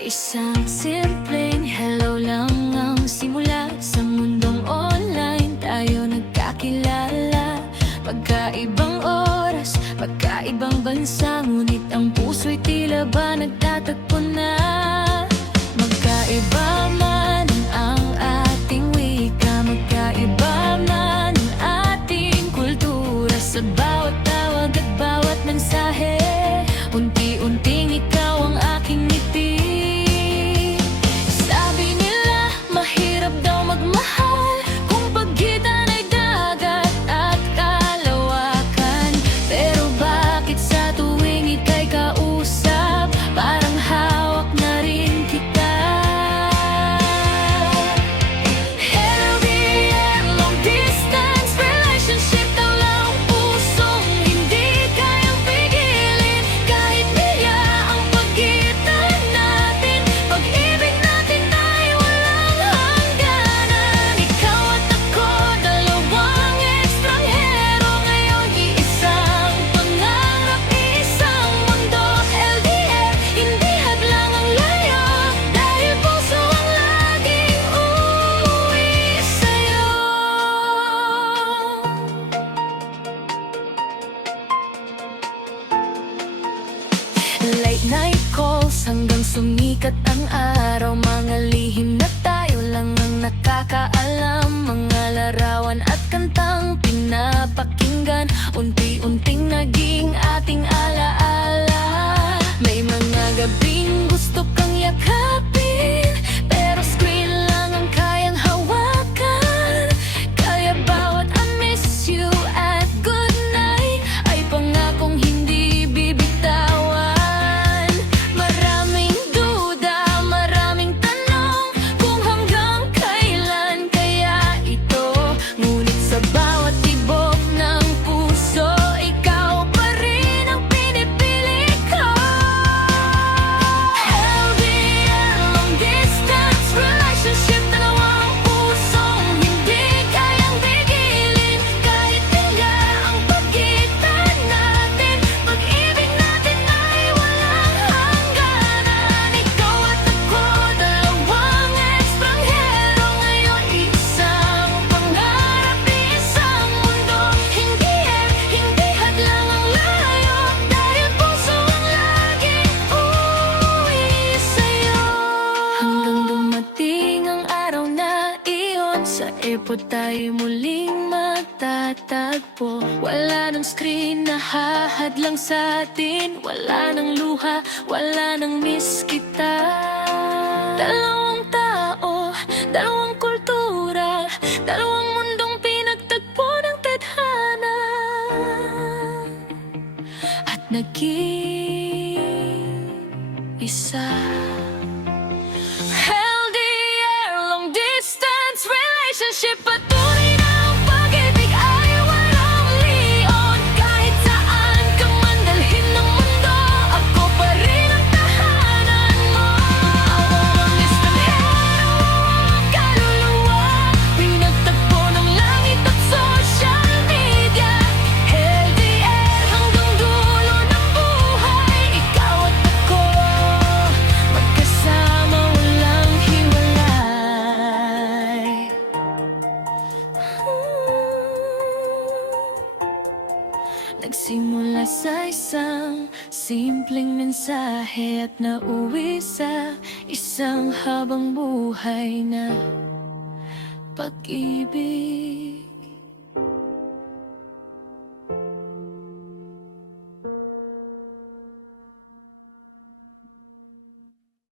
Isang simpleng hello lang ang simula. Sa mundong online tayo nagkakilala. Magkaibang oras, magkaibang bansa, ngunit ang puso'y tila ba nagtatagpo na. Magkaiba man ang ating wika, magkaiba man ang ating kultura. Sa bawat tawag at bawat mensahe, unti-unting ikaw ang aking ngiti. Sabi nila mahirap daw magmahal kung pagitan ay dagat at kalawakan. Pero bakit sa tuwing ika'y kausap, parang hawak na rin kita? LDR, long distance relationship daw lang ang pusong hindi kayang pigilin. Kahit milya ang pagitan natin, pag-ibig natin ay walang hangganan. Ikaw at ako, dalawang ekstranghero, ngayon iisang pangarap, iisang mundo. LDR, hindi hadlang ang layo, dahil puso ang laging uuwi sa'yo. Late night calls hanggang sumikat ang araw, mga lihim na tayo lang ang nakakaalam. Mga larawan at kantang pinapakinggan, unti-unting naging ating alaala. May mga gabing gusto kang yakapin, pero screen lang ang kayang hawakan. Kaya bawat I miss you at good night ay pangakong hindi bibitawan. Maraming duda, maraming tanong kung hanggang kailan kaya ito. Ngunit sa bawat tibok ng puso, ikaw pa rin ang pinipili ko. LDR, long distance relationship, dalawang pusong hindi kayang pigilin. Kahit milya ang pagitan natin, pag-ibig natin ay walang hangganan. Ikaw at ako, dalawang ekstranghero, ngayon isang pangarap, isang mundo. Hindi hadlang ang layo, dahil puso ang laging uuwi sa'yo. Hanggang dumating ang araw na iyon, sa airport tayo muling magtatagpo. Wala nang screen na hahadlang sa atin, wala nang luha, wala nang miss kita. Dalawang tao, dalawang kultura, dalawang mundong pinagtagpo ng tadhana, at naging isa. LDR, long distance relationship, patuloy na ang pag-ibig ay walang lion. Kahit saan ka man dalhin ng mundo, ako pa rin ang tahanan mo. Ang estranghero, ang kaluluwa, pinagtagpo ng langit at social media. LDR, hanggang dulo ng buhay, ikaw at ako, magkasama walang hiwalay. Nagsimula sa isang simpleng mensahe at nauwi sa isang habang buhay na pag-ibig.